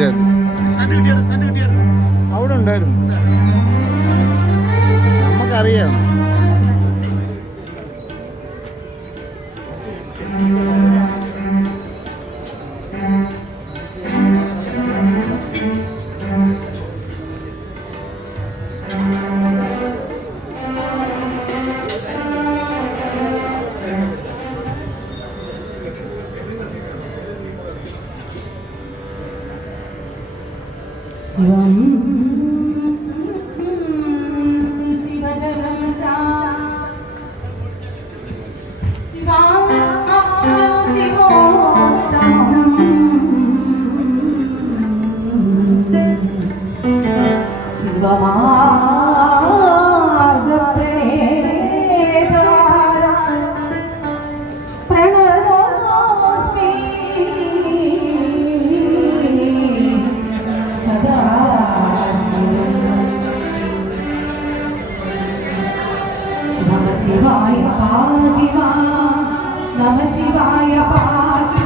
തീർച്ചയായിട്ടും അവിടെ ഉണ്ടായിരുന്നു. നമുക്കറിയാം. 음. ശിവായ പാതിവാ നമ ശിവായ പാതി